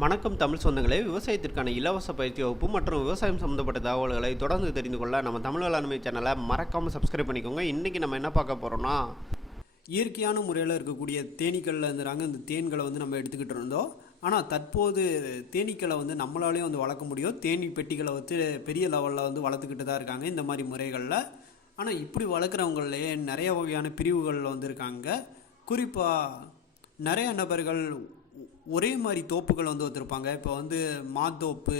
வணக்கம் தமிழ் சொந்தங்களே, விவசாயத்திற்கான இலவச பயிற்சி வகுப்பு மற்றும் விவசாயம் சம்மந்தப்பட்ட தகவல்களை தொடர்ந்து தெரிந்து கொள்ள நம்ம தமிழ் வேளாண்மை சேனலை மறக்காமல் சப்ஸ்கிரைப் பண்ணிக்கோங்க. இன்றைக்கி நம்ம என்ன பார்க்க போகிறோம்னா, இயற்கையான முறையில் இருக்கக்கூடிய தேனீக்களில் இருந்தாங்க. இந்த தேன்களை நம்ம எடுத்துக்கிட்டு இருந்தோம். ஆனால் தற்போது தேனீக்களை நம்மளாலேயும் வளர்க்க முடியும். தேனீ பெட்டிகளை பெரிய லெவலில் வளர்த்துக்கிட்டு தான் இருக்காங்க இந்த மாதிரி முறைகளில். ஆனால் இப்படி வளர்க்குறவங்களே நிறைய வகையான பிரிவுகளில் இருக்காங்க. குறிப்பாக நிறைய நபர்கள் ஒரே மாதிரி தோப்புகள் வச்சுருப்பாங்க. இப்போ மாத்தோப்பு,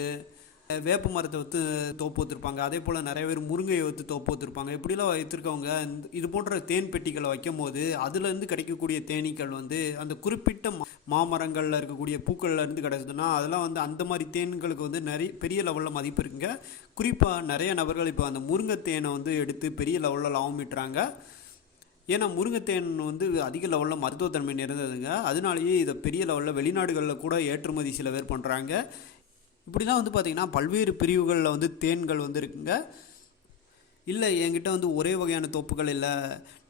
வேப்ப மரத்தை தோப்பு வச்சுருப்பாங்க. அதே போல் நிறைய பேர் முருங்கையை தோப்பு வச்சுருப்பாங்க. இப்படிலாம் வைத்திருக்கவங்க இது போன்ற தேன் பெட்டிகளை வைக்கும் போது அதுலேருந்து கிடைக்கக்கூடிய தேனீக்கள் அந்த குறிப்பிட்ட மாமரங்களில் இருக்கக்கூடிய பூக்கள்லேருந்து கிடைச்சதுன்னா அதெல்லாம் அந்த மாதிரி தேன்களுக்கு நிறைய பெரிய லெவலில் மதிப்பு இருக்குங்க. குறிப்பாக நிறைய நபர்கள் இப்போ அந்த முருங்கை தேனை எடுத்து பெரிய லெவலில் லாபம் ஈட்டுறாங்க. ஏன்னா முருங்கைத்தேன் அதிக லெவலில் மருத்துவத்தன்மை நிறைந்ததுங்க. அதனாலேயே இதை பெரிய லெவலில் வெளிநாடுகளில் கூட ஏற்றுமதி சில பேர் பண்ணுறாங்க. இப்படிலாம் பார்த்திங்கன்னா பல்வேறு பிரிவுகளில் தேன்கள் இருக்குங்க. இல்லை என்கிட்ட ஒரே வகையான தோப்புகள் இல்லை,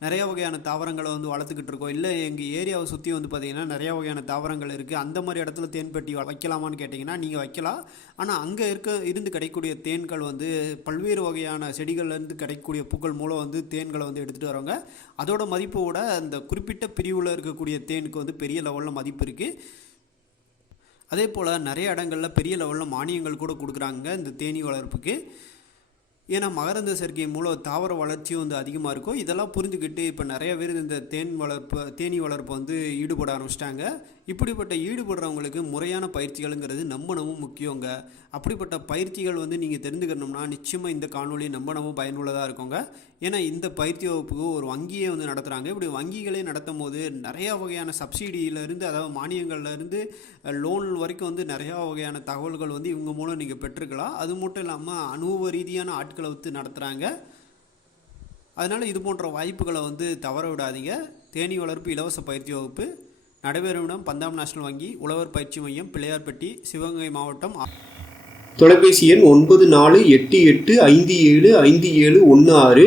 நிறைய வகையான தாவரங்களை வளர்த்துக்கிட்டு இருக்கோம். இல்லை எங்கள் ஏரியாவை சுற்றி பார்த்திங்கன்னா நிறையா வகையான தாவரங்கள் இருக்குது. அந்த மாதிரி இடத்துல தேன் பெட்டி வைக்கலாமான்னு கேட்டிங்கன்னா நீங்கள் வைக்கலாம். ஆனால் அங்கே இருந்து கிடைக்கக்கூடிய தேன்கள் பல்வேறு வகையான செடிகள்லேருந்து கிடைக்கக்கூடிய பூக்கள் மூலம் தேன்களை எடுத்துகிட்டு வரவங்க. அதோட மதிப்போட அந்த குறிப்பிட்ட பிரிவில் இருக்கக்கூடிய தேனுக்கு பெரிய லெவலில் மதிப்பு இருக்குது. அதே போல் நிறைய இடங்களில் பெரிய லெவலில் மானியங்கள் கூட கொடுக்குறாங்க இந்த தேனீ வளர்ப்புக்கு. ஏன்னா மகரந்த சேர்க்கை மூலம் தாவர வளர்ச்சியும் அதிகமாக இருக்கும். இதெல்லாம் புரிஞ்சுக்கிட்டு இப்போ நிறைய பேர் இந்த தேனீ வளர்ப்பு ஈடுபட ஆரம்பிச்சிட்டாங்க. இப்படிப்பட்ட ஈடுபடுறவங்களுக்கு முறையான பயிற்சிகள்ங்கிறது நம்பவும் முக்கியங்க. அப்படிப்பட்ட பயிற்சிகள் நீங்கள் தெரிஞ்சுக்கணும்னா நிச்சயமாக இந்த காணொலி நம்பவும் பயனுள்ளதாக இருக்குங்க. ஏன்னா இந்த பயிற்சி வகுப்புக்கு ஒரு வங்கியே நடத்துகிறாங்க. இப்படி வங்கிகளே நடத்தும் போது நிறையா வகையான சப்சிடியிலேருந்து, அதாவது மானியங்கள்லேருந்து லோன் வரைக்கும் நிறையா வகையான தகவல்கள் இவங்க மூலம் நீங்கள் பெற்றுக்கலாம். அது மட்டும் இல்லாமல் அனுபவ ரீதியான ஆட்களை நடத்துகிறாங்க. அதனால் இது போன்ற வாய்ப்புகளை தவற விடாதீங்க. தேனீ வளர்ப்பு இலவச பயிற்சி வகுப்பு நடைபெறும் இடம் பஞ்சாப் நேஷனல் வங்கி, உழவர் பயிற்சி மையம், பிள்ளையார்பட்டி, சிவகங்கை மாவட்டம். தொலைபேசி எண் 9488575716.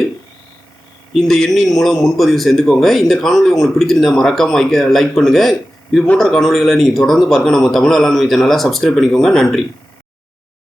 இந்த எண்ணின் மூலம் முன்பதிவு செஞ்சுக்கோங்க. இந்த காணொலி உங்களுக்கு பிடிச்சிருந்தால் மறக்காமல் லைக் பண்ணுங்கள். இது போன்ற காணொலிகளை நீங்கள் தொடர்ந்து பார்க்க நம்ம தமிழ் வேளாண்மை சேனலை சப்ஸ்கிரைப் பண்ணிக்கோங்க. நன்றி.